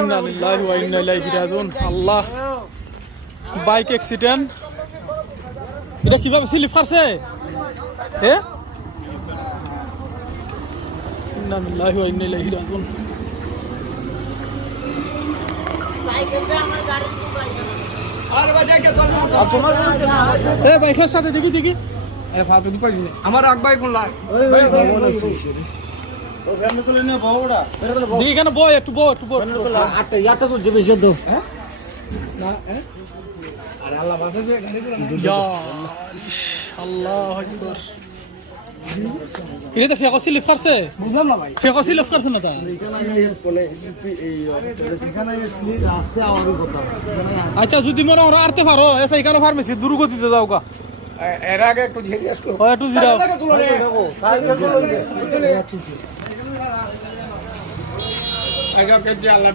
ইন্না লিল্লাহি ওয়া ইন্না ইলাইহি রাজিউন। আল্লাহ, বাইক অ্যাক্সিডেন্ট। এটা কিভাবে স্লিপ খাচ্ছে? হ্যাঁ, ইন্না লিল্লাহি ওয়া ইন্না ইলাইহি রাজিউন। বাইকের সাথে দেখি দেখি আমার আকবাই কোন লাই দেখি কেন বই একটু বই একটু বই আটটা চলছে বেশি তো আল্লাহ আকবার। এটা ফেকো স্লিপ খাচ্ছে, বুঝলাম না ভাই ফেকো স্লিপ খাচ্ছে না তা। আচ্ছা যদি মনে ওরা আরতে পারো এসে এখানে ফার্মেসি দুর্গতিতে যাও গা। এর আগে একটু ধীরে আসতো ও একটু জিরাও। আগে